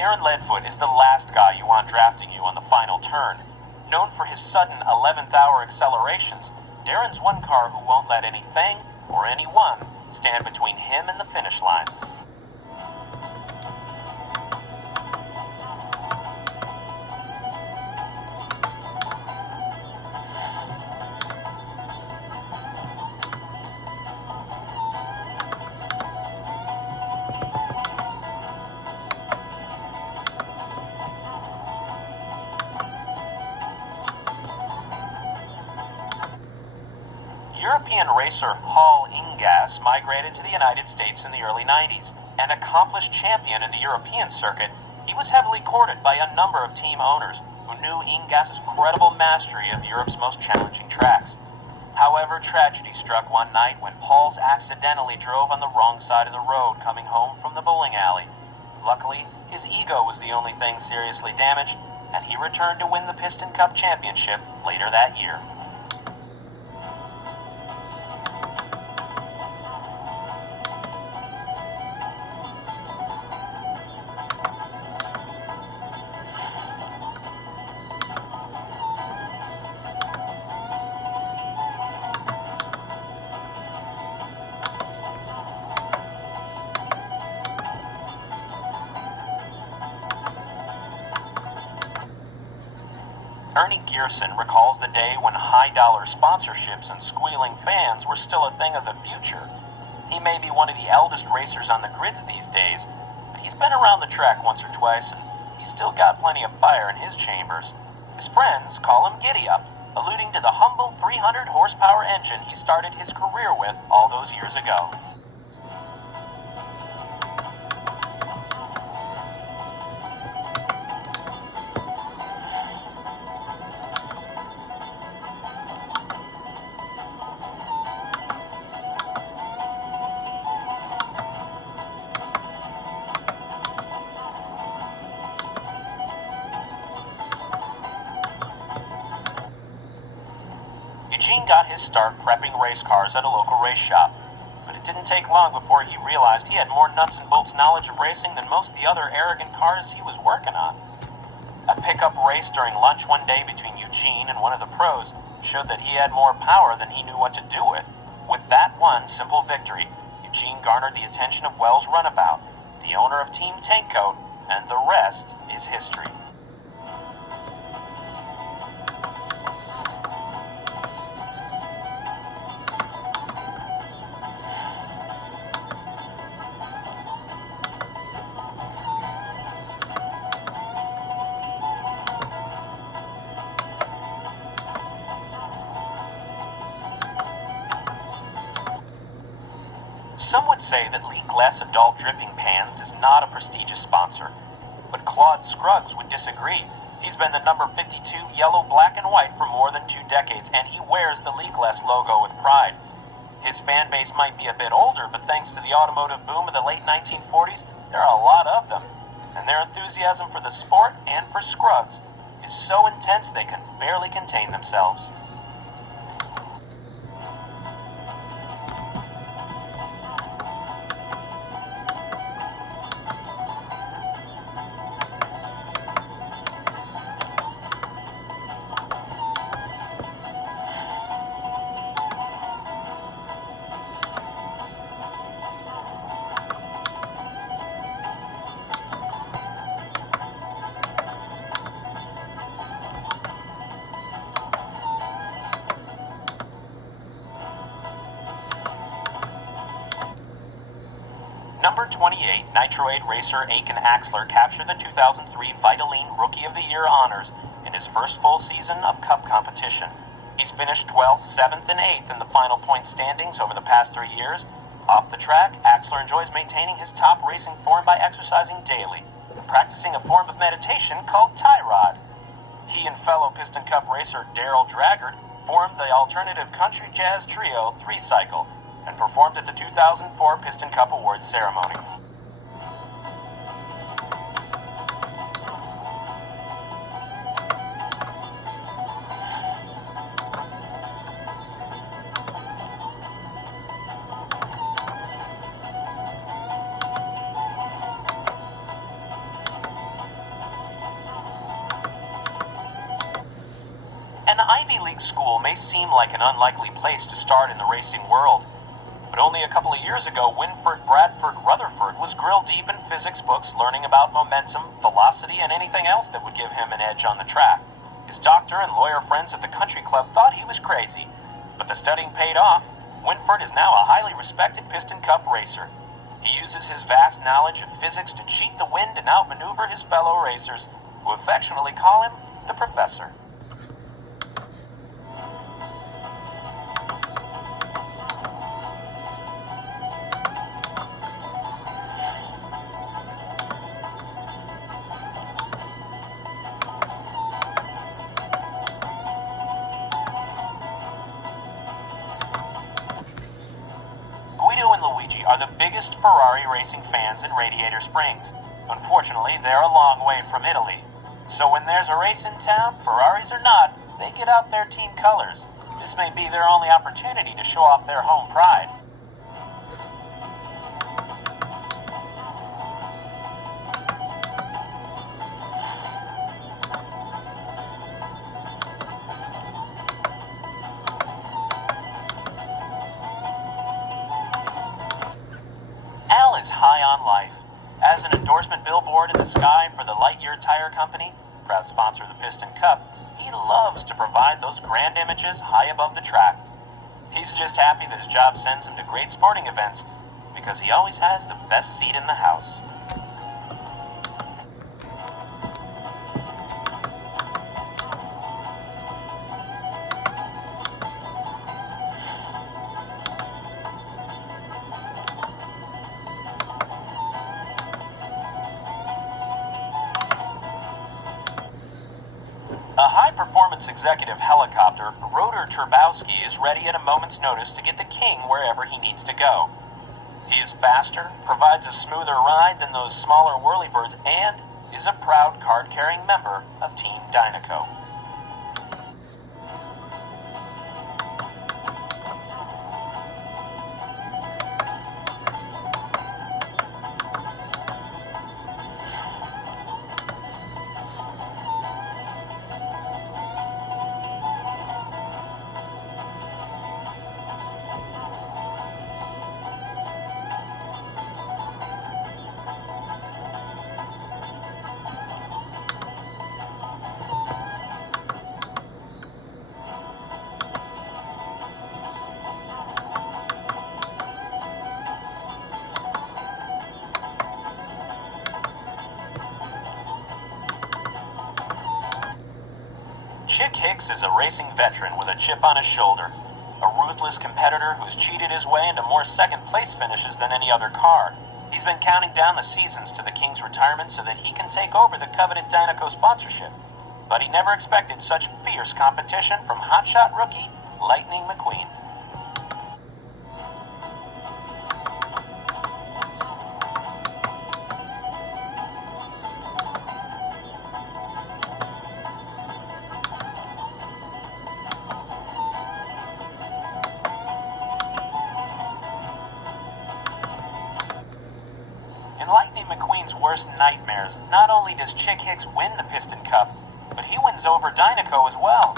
Darren Leadfoot is the last guy you want drafting you on the final turn. Known for his sudden 11th hour accelerations, Darren's one car who won't let anything or anyone stand between him and the finish line. European racer Hall Ingas migrated to the United States in the early 90s. An accomplished champion in the European circuit, he was heavily courted by a number of team owners who knew Ingas's credible mastery of Europe's most challenging tracks. However, tragedy struck one night when Halls accidentally drove on the wrong side of the road coming home from the bowling alley. Luckily, his ego was the only thing seriously damaged, and he returned to win the Piston Cup Championship later that year. Ernie Gearson recalls the day when high-dollar sponsorships and squealing fans were still a thing of the future. He may be one of the eldest racers on the grids these days, but he's been around the track once or twice, and he's still got plenty of fire in his chambers. His friends call him Giddy-Up, alluding to the humble 300-horsepower engine he started his career with all those years ago. Eugene got his start prepping race cars at a local race shop, but it didn't take long before he realized he had more nuts and bolts knowledge of racing than most of the other arrogant cars he was working on. A pickup race during lunch one day between Eugene and one of the pros showed that he had more power than he knew what to do with. With that one simple victory, Eugene garnered the attention of Wells Runabout, the owner of Team Tankcoat, and the rest is history. Some would say that Lee Gless Adult Dripping Pans is not a prestigious sponsor, but Claude Scruggs would disagree. He's been the number 52 yellow, black, and white for more than 2 decades, and he wears the Lee Gless logo with pride. His fan base might be a bit older, but thanks to the automotive boom of the late 1940s, there are a lot of them, and their enthusiasm for the sport and for Scruggs is so intense they can barely contain themselves. Number 28, Nitro-Aid racer Aiken Axler captured the 2003 Vitaline Rookie of the Year honors in his first full season of Cup competition. He's finished 12th, 7th, and 8th in the final point standings over the past 3 years. Off the track, Axler enjoys maintaining his top racing form by exercising daily and practicing a form of meditation called tie rod. He and fellow Piston Cup racer Daryl Draggart formed the alternative country jazz trio 3Cycle and performed at the 2004 Piston Cup Awards ceremony. Ivy League school may seem like an unlikely place to start in the racing world, but only a couple of years ago, Winford Bradford Rutherford was grill deep in physics books learning about momentum, velocity, and anything else that would give him an edge on the track. His doctor and lawyer friends at the country club thought he was crazy, but the studying paid off. Winford is now a highly respected Piston Cup racer. He uses his vast knowledge of physics to cheat the wind and outmaneuver his fellow racers, who affectionately call him the Professor. Guido and Luigi are the biggest Ferrari racing fans in Radiator Springs. Unfortunately, they're a long way from Italy. So when there's a race in town, Ferraris or not, they get out their team colors. This may be their only opportunity to show off their home pride. Al is high on life. As an endorsement billboard in the sky for the Lightyear Tire Company, proud sponsor of the Piston Cup, he loves to provide those grand images high above the track. He's just happy that his job sends him to great sporting events because he always has the best seat in the house. A high-performance executive helicopter, Rotor Turbowski, is ready at a moment's notice to get the king wherever he needs to go. He is faster, provides a smoother ride than those smaller whirlybirds, and is a proud card-carrying member of Team Dynaco. Chick Hicks is a racing veteran with a chip on his shoulder, a ruthless competitor who's cheated his way into more second-place finishes than any other car. He's been counting down the seasons to the King's retirement so that he can take over the coveted Dynaco sponsorship. But he never expected such fierce competition from hotshot rookie Lightning McQueen. In Lightning McQueen's worst nightmares, not only does Chick Hicks win the Piston Cup, but he wins over Dynaco as well.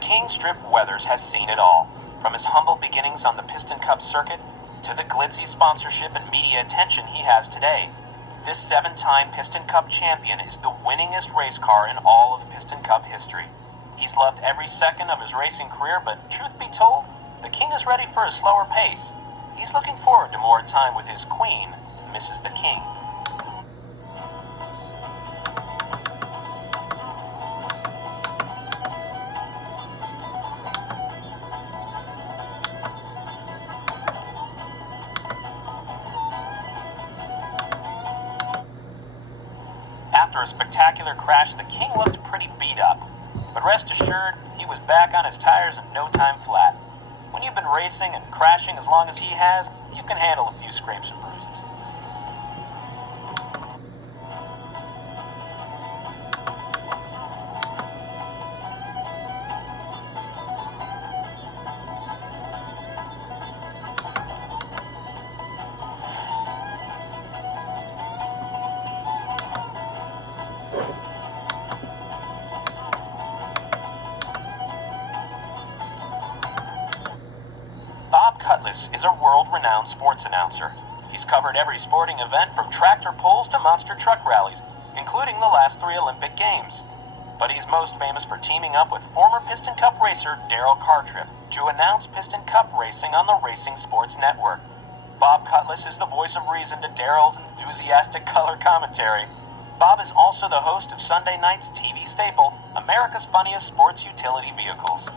King Strip Weathers has seen it all, from his humble beginnings on the Piston Cup circuit to the glitzy sponsorship and media attention he has today. This 7-time Piston Cup champion is the winningest race car in all of Piston Cup history. He's loved every second of his racing career, but truth be told, the King is ready for a slower pace. He's looking forward to more time with his queen, Mrs. the King. After a spectacular crash, the King looked pretty beat up. But rest assured, he was back on his tires in no time flat. When you've been racing and crashing as long as he has, you can handle a few scrapes and bruises. Bob Cutlass is a world-renowned sports announcer. He's covered every sporting event from tractor pulls to monster truck rallies, including the last 3 Olympic Games. But he's most famous for teaming up with former Piston Cup racer Darrell Cartrip to announce Piston Cup racing on the Racing Sports Network. Bob Cutlass is the voice of reason to Darrell's enthusiastic color commentary. Bob is also the host of Sunday night's TV staple, America's Funniest Sports Utility Vehicles.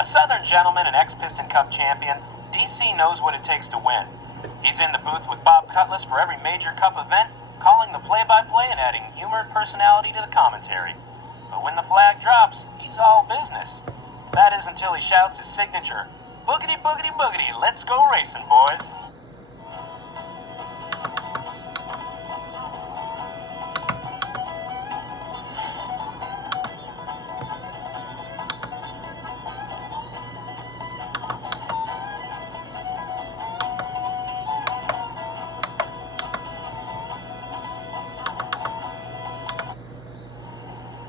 A Southern gentleman and ex-Piston Cup champion, DC knows what it takes to win. He's in the booth with Bob Cutlass for every major Cup event, calling the play-by-play and adding humor and personality to the commentary. But when the flag drops, he's all business. That is until he shouts his signature, "Boogity, boogity, boogity, let's go racing, boys."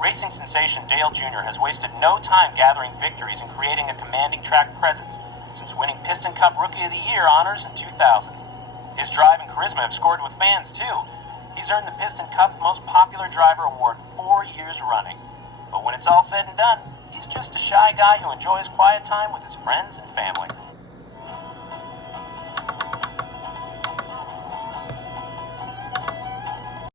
Racing sensation Dale Jr. has wasted no time gathering victories and creating a commanding track presence since winning Piston Cup Rookie of the Year honors in 2000. His drive and charisma have scored with fans, too. He's earned the Piston Cup Most Popular Driver award 4 years running. But when it's all said and done, he's just a shy guy who enjoys quiet time with his friends and family.